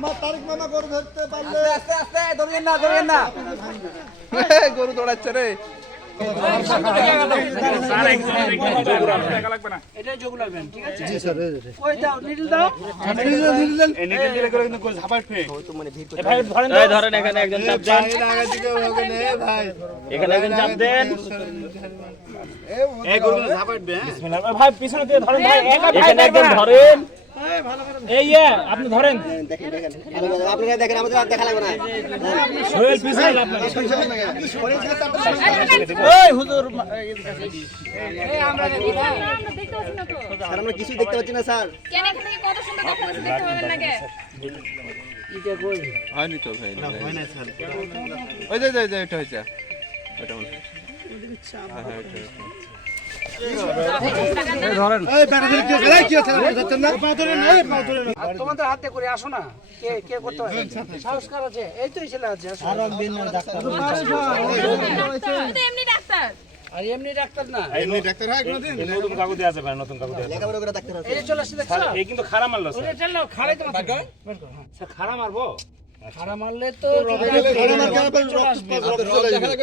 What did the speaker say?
আমার তারিক মামা গরু ধরতে পারলে আস্তে আস্তে ধরেন না গরু দৌড়াচ্ছে রে। এটা যোগ লাগবেন ঠিক আছে জি স্যার কই দাও নিডল দাও এই নিডল দিলে করে কিন্তু গোল ঝাপাট ফে তো মানে ভিড় ভাই ধরেন এই ধরেন এখানে একজন চাপ দেন, ভাই এখানে একজন চাপ দেন, এই গরু ঝাপাট বে বিসমিল্লাহ ভাই পিছনে দিয়ে ধরেন ভাই এখানে একজন ধরেন, এই আপনি ধরেন আপনারা দেখেন আমাদের আর দেখা লাগবে না সোহেল পিছনে আপনার এই হুজুর এই আমরা দেখি না আমরা দেখতে পাচ্ছি না তো স্যার আমরা কিছু দেখতে পাচ্ছি না স্যার কেন এখান থেকে কত সুন্দর দেখাচ্ছে দেখতে হবে নাকি এটা কই হয়নি তো ভাই, হয় না স্যার ওই যে এটা হয়েছে, ওটা মনে হয়। হ্যাঁ, ওটা হয়েছে। এই ব্যাটা দিলে কি হচ্ছে? এই কি হচ্ছে? যাচ্ছেন না? আর তোমাদের হাতে করে আসো না কে কে করতে হয় সংস্কার আছে এই তো ছেলে আছে আসো। এটা এমনি ডাক্তার আর এমনি ডাক্তার না এমনি ডাক্তার হয় কোনদিন নতুন কাগজ দেয়া আছে ভাই নতুন কাগজ দেয়া আছে লেখাপড়া করে ডাক্তার আছে এই চলে আসছে দেখছো এই কিন্তু খারাপ মারলো স্যার ওরে চলো খাড়াই তোমার স্যার খারাপ মারবো খাড়া মারলে তো রক্ত চলে আসবে।